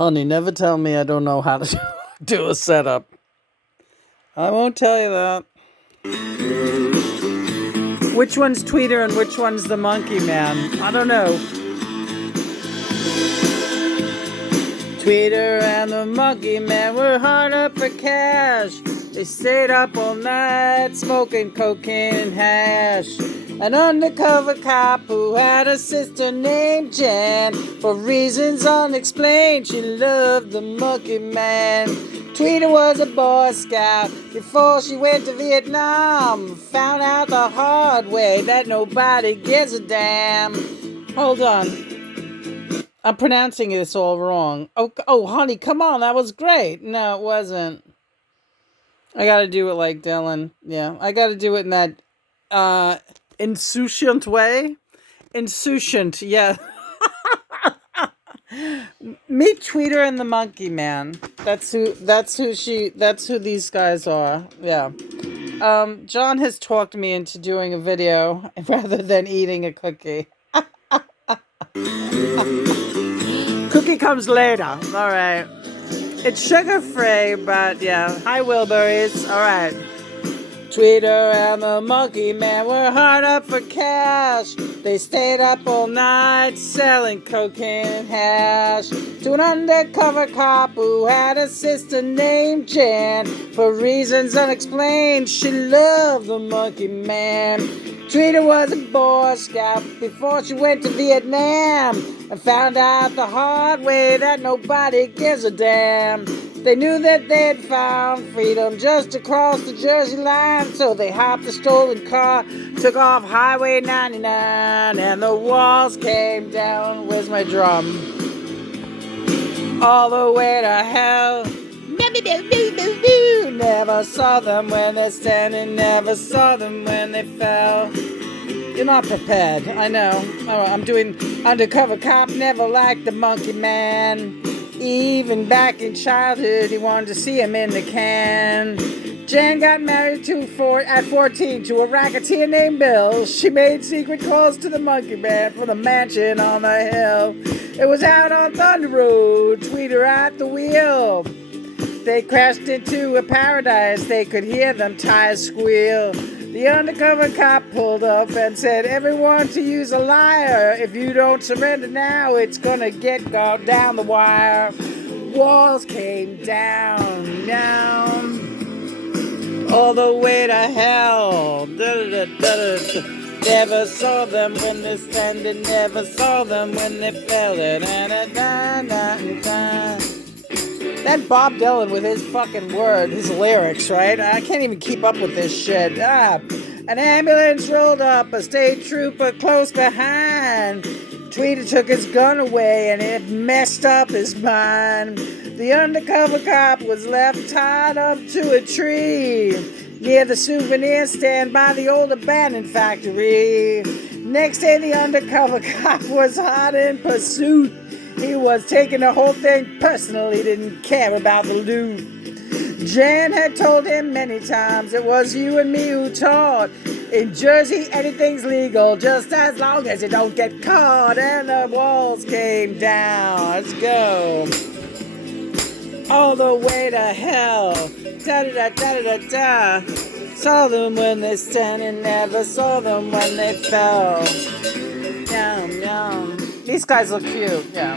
Honey, never tell me I don't know how to do a setup. I won't tell you that. Which one's Tweeter and which one's the monkey man? I don't know. Tweeter and the monkey man were hard up for cash. They stayed up all night smoking cocaine and hash. An undercover cop who had a sister named Jan. For reasons unexplained, she loved the monkey man. Tweeter was a Boy Scout before she went to Vietnam. Found out the hard way that nobody gives a damn. Hold on. I'm pronouncing this all wrong. Oh, honey, come on. That was great. No, it wasn't. I got to do it like Dylan. Yeah, I got to do it in that insouciant way. Insouciant, yeah. Meet Tweeter and the Monkey Man. That's who these guys are. Yeah. John has talked me into doing a video rather than eating a cookie. Cookie comes later. All right. It's sugar-free, but yeah. Hi, Wilburys. All right. Tweeter and the monkey man were hard up for cash. They stayed up all night selling cocaine and hash to an undercover cop who had a sister named Jan. For reasons unexplained, she loved the monkey man. Tweeter was a Boy Scout before she went to Vietnam and found out the hard way that nobody gives a damn. They knew that they'd found freedom just across the Jersey line, so they hopped a stolen car, took off Highway 99, and the walls came down. Where's my drum? All the way to hell. Never saw them when they're standing, never saw them when they fell. You're not prepared, I know. Oh, I'm doing undercover cop, never liked the monkey man. Even back in childhood, he wanted to see him in the can. Jan got married at 14 to a racketeer named Bill. She made secret calls to the monkey man from the mansion on the hill. It was out on Thunder Road, Tweeter at the wheel. They crashed into a paradise, they could hear them tires squeal. The undercover cop pulled up and said, everyone to use a liar. If you don't surrender now, it's gonna get down the wire. Walls came down, all the way to hell. Never saw them when they standing, never saw them when they fell. That Bob Dylan with his fucking his lyrics, right? I can't even keep up with this shit. An ambulance rolled up, a state trooper close behind. Tweeter took his gun away and it messed up his mind. The undercover cop was left tied up to a tree near the souvenir stand by the old abandoned factory. Next day, the undercover cop was hot in pursuit. He was taking the whole thing personal. He didn't care about the loot. Jan had told him many times it was you and me who taught. In Jersey, anything's legal just as long as you don't get caught. And the walls came down. Let's go. All the way to hell. Da-da-da-da-da-da. Saw them when they stand and never saw them when they fell. Yum, yum. These guys look cute, yeah.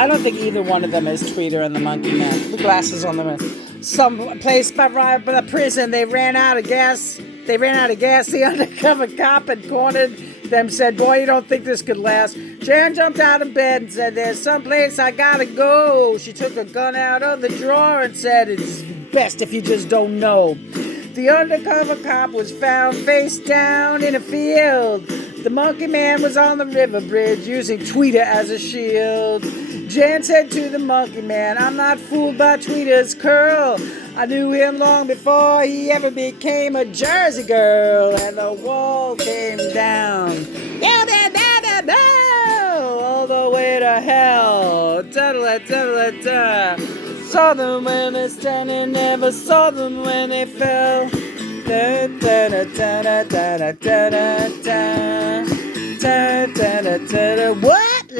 I don't think either one of them is Tweeter and the Monkey Man. The glasses on them. Some place by the prison, they ran out of gas. The undercover cop had cornered them, said, boy, you don't think this could last. Jan jumped out of bed and said, there's someplace I gotta go. She took a gun out of the drawer and said, it's best if you just don't know. The undercover cop was found face down in a field. The monkey man was on the river bridge using Tweeter as a shield. Jan said to the monkey man, I'm not fooled by Tweeter's curl. I knew him long before he ever became a Jersey girl. And the wall came down. All the way to hell. Da-da-da-da-da. Saw them when they standing, never saw them when they fell. Da-da-da-da-da-da-da-da-da. What?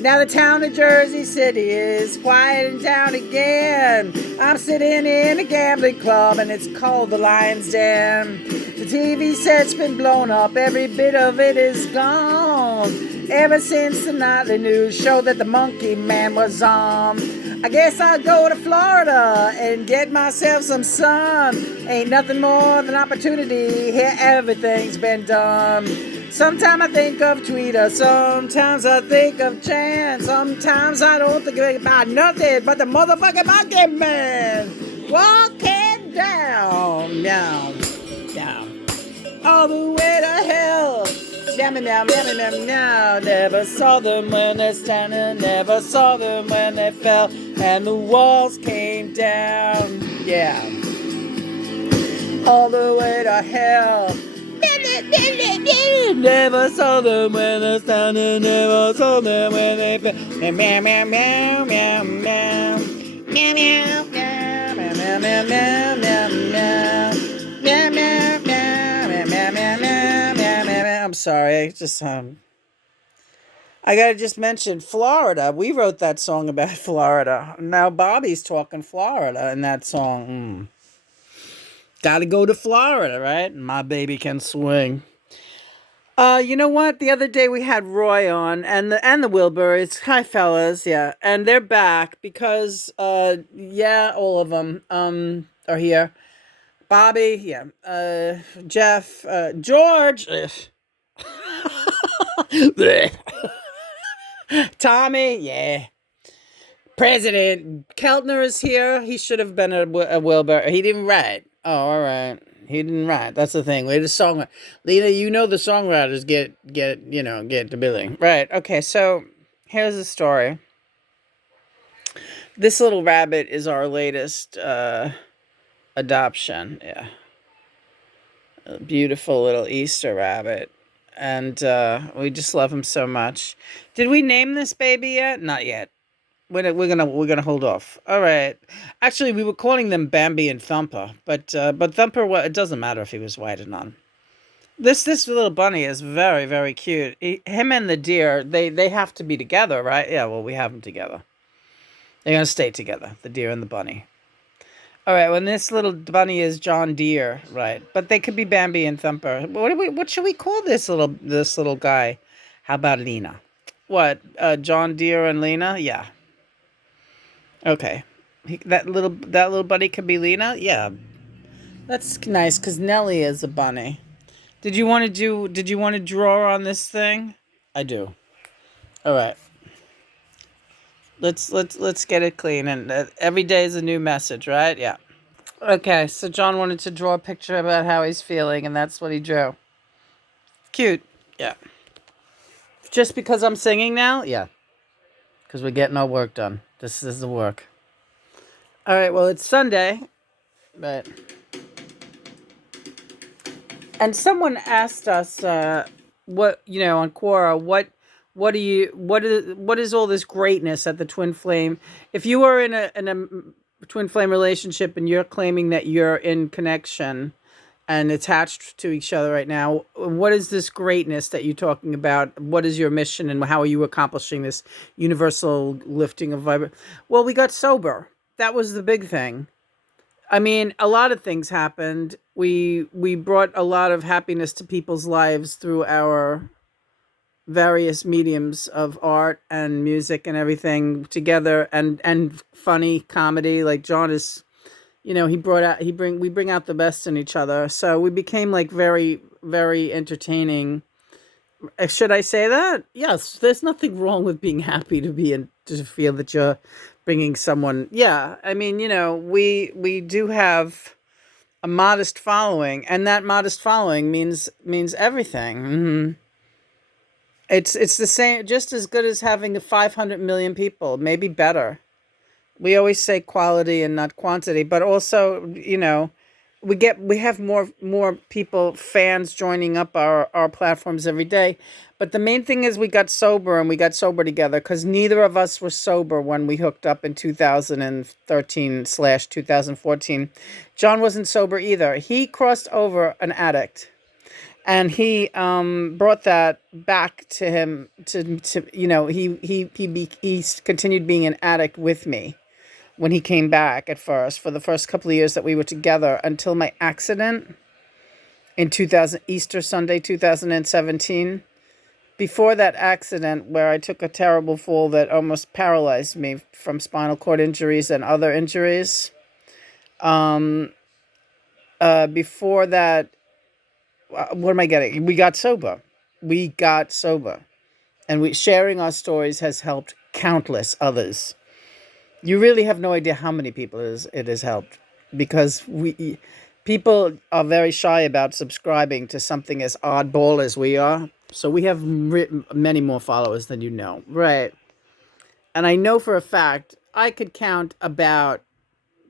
Now the town of Jersey City is quieting down again. I'm sitting in a gambling club and it's called the Lion's Den. The TV set's been blown up, every bit of it is gone. Ever since the nightly news showed that the Monkey Man was on. I guess I'll go to Florida and get myself some sun. Ain't nothing more than opportunity, here everything's been done. Sometimes I think of Tweeter, sometimes I think of Chan, sometimes I don't think about nothing but the motherfucking Monkey Man walking down, down, down, all the way to hell. Meow, meow, meow, meow, meow. Never saw them when they're standing, never saw them when they fell, and the walls came down, yeah, all the way to hell. Never saw them when they're standing, never saw them when they fell. Meow, meow, meow, meow, meow, meow, meow, meow, meow, meow, meow, meow, meow, meow, meow, meow, meow, meow, meow. I'm sorry, I gotta just mention Florida. We wrote that song about Florida. Now Bobby's talking Florida in that song. Gotta go to Florida, right? My baby can swing. You know what? The other day we had Roy on and the Wilburys. Hi, fellas. Yeah, and they're back because yeah, all of them are here. Bobby, yeah. Jeff, George, Tommy, yeah. President Keltner is here. He should have been a Wilbur. He didn't write. Oh, all right. He didn't write. That's the thing. We're the songwriter. Lena, you know the songwriters get the billing. Right. Okay, so here's the story. This little rabbit is our latest adoption. Yeah. A beautiful little Easter rabbit. And we just love him so much. Did we name this baby yet? Not yet. We're gonna hold off. All right. Actually, we were calling them Bambi and Thumper, but Thumper, well, it doesn't matter if he was white or not. This little bunny is very, very cute. Him and the deer, they have to be together, right? Yeah. Well, we have them together. They're gonna stay together, the deer and the bunny. All right. When this little bunny is John Deere, right? But they could be Bambi and Thumper. What should we call this little guy? How about Lena? What? John Deere and Lena? Yeah. Okay, that little bunny could be Lena. Yeah, that's nice because Nellie is a bunny. Did you want to draw on this thing? I do. All right. Let's get it clean, and every day is a new message, right? Yeah. Okay, so John wanted to draw a picture about how he's feeling, and that's what he drew. Cute. Yeah. Just because I'm singing now? Yeah. Because we're getting our work done. This is the work. All right, well, it's Sunday, but... And someone asked us, what, on Quora, what is all this greatness at the Twin Flame? If you are in a Twin Flame relationship and you're claiming that you're in connection and attached to each other right now, what is this greatness that you're talking about? What is your mission and how are you accomplishing this universal lifting of vibration? Well, we got sober. That was the big thing. I mean, a lot of things happened. We brought a lot of happiness to people's lives through our various mediums of art and music and everything together, and funny comedy. Like John is, we bring out the best in each other. So we became like very, very entertaining. Should I say that? Yes. There's nothing wrong with being happy to feel that you're bringing someone. Yeah. I mean, we do have a modest following, and that modest following means everything. Mm-hmm. It's the same, just as good as having 500 million people, maybe better. We always say quality and not quantity, but also, we have more people, fans joining up our platforms every day. But the main thing is we got sober, and we got sober together because neither of us were sober when we hooked up in 2013/2014. John wasn't sober either. He crossed over an addict. and he brought that back to him to he continued being an addict with me when he came back at first for the first couple of years that we were together until my accident in 2000 Easter Sunday 2017. Before that accident where I took a terrible fall that almost paralyzed me from spinal cord injuries and other injuries. Before that, what am I getting? We got sober. We got sober. And sharing our stories has helped countless others. You really have no idea how many people it has helped, because people are very shy about subscribing to something as oddball as we are. So we have many more followers than you know. Right. And I know for a fact I could count about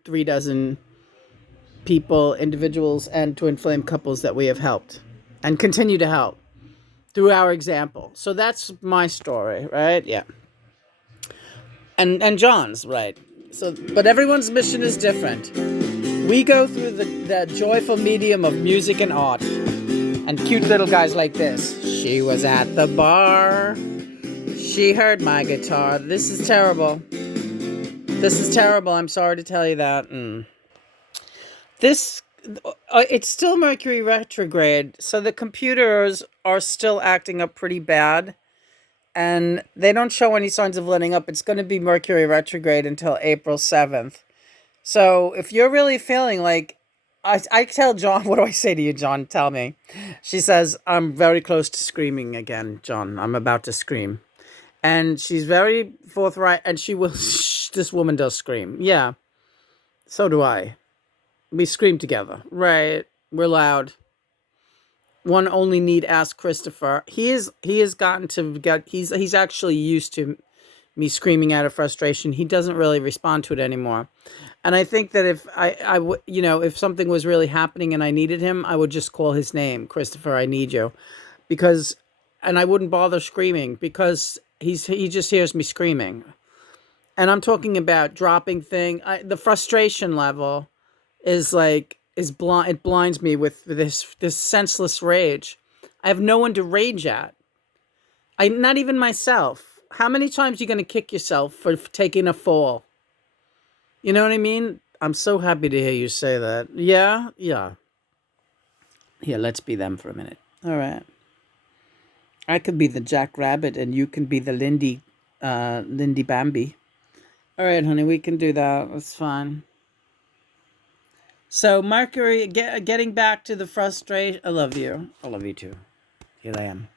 3 dozen people, individuals, and twin flame couples that we have helped and continue to help through our example. So that's my story, right? Yeah. And John's, right. So but everyone's mission is different. We go through the joyful medium of music and art. And cute little guys like this. She was at the bar. She heard my guitar. This is terrible. This is terrible. I'm sorry to tell you that. This, it's still Mercury retrograde, so the computers are still acting up pretty bad, and they don't show any signs of letting up. It's going to be Mercury retrograde until April 7th. So if you're really feeling like, I tell John, what do I say to you, John? Tell me. She says, I'm very close to screaming again, John. I'm about to scream. And she's very forthright, and she will, this woman does scream. Yeah, so do I. We scream together. Right. We're loud. One only need ask Christopher. He has gotten to get, he's actually used to me screaming out of frustration. He doesn't really respond to it anymore. And I think that if if something was really happening and I needed him, I would just call his name, Christopher, I need you. And I wouldn't bother screaming because he just hears me screaming. And I'm talking about dropping the frustration level is blind. It blinds me with this senseless rage. I have no one to rage at. Not even myself. How many times are you going to kick yourself for taking a fall? You know what I mean? I'm so happy to hear you say that. Yeah, yeah. Here, let's be them for a minute. All right. I could be the Jack Rabbit, and you can be the Lindy Bambi. All right, honey, we can do that. That's fine. So Mercury, getting back to the frustration. I love you. I love you too. Here I am.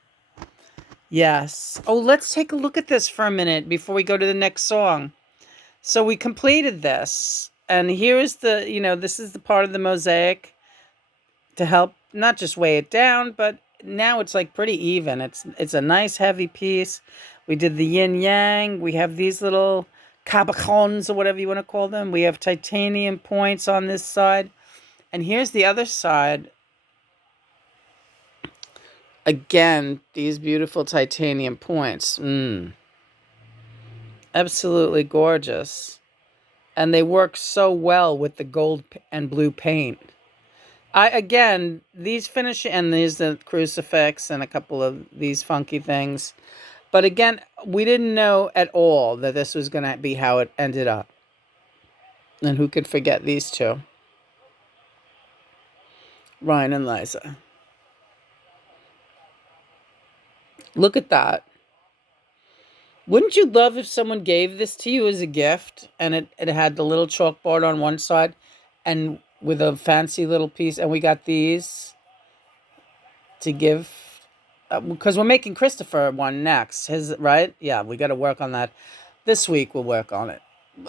Yes. Oh, let's take a look at this for a minute before we go to the next song. So we completed this, and here is this is the part of the mosaic to help not just weigh it down, but now it's like pretty even. It's a nice heavy piece. We did the yin yang. We have these little cabochons or whatever you want to call them. We have titanium points on this side. And here's the other side. Again, these beautiful titanium points. Absolutely gorgeous. And they work so well with the gold and blue paint. These finish, and there's the crucifix and a couple of these funky things. But again, we didn't know at all that this was going to be how it ended up. And who could forget these two? Ryan and Liza. Look at that. Wouldn't you love if someone gave this to you as a gift, and it had the little chalkboard on one side and with a fancy little piece, and we got these to give, because we're making Christopher one next. Right? Yeah, we got to work on that. This week we'll work on it.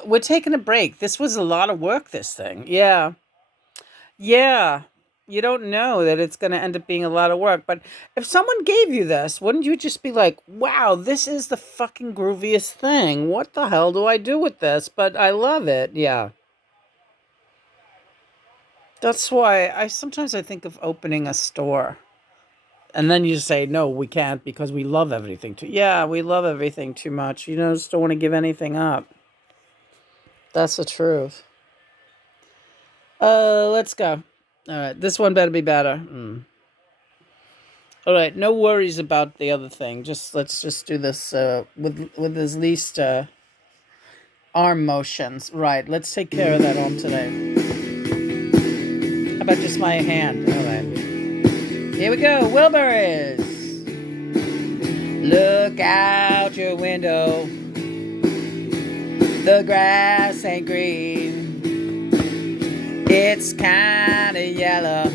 We're taking a break. This was a lot of work, this thing. Yeah. Yeah. You don't know that it's going to end up being a lot of work. But if someone gave you this, wouldn't you just be like, wow, this is the fucking grooviest thing. What the hell do I do with this? But I love it. Yeah. That's why sometimes I think of opening a store. And then you say, no, we can't because we love everything too. Yeah, we love everything too much. You just don't want to give anything up. That's the truth. Let's go. All right, this one better be better. All right, no worries about the other thing. Let's just do this with as least arm motions. Right, let's take care of that on today. How about just my hand? All right. Here we go, Wilburys. Look out your window. The grass ain't green. It's kinda yellow.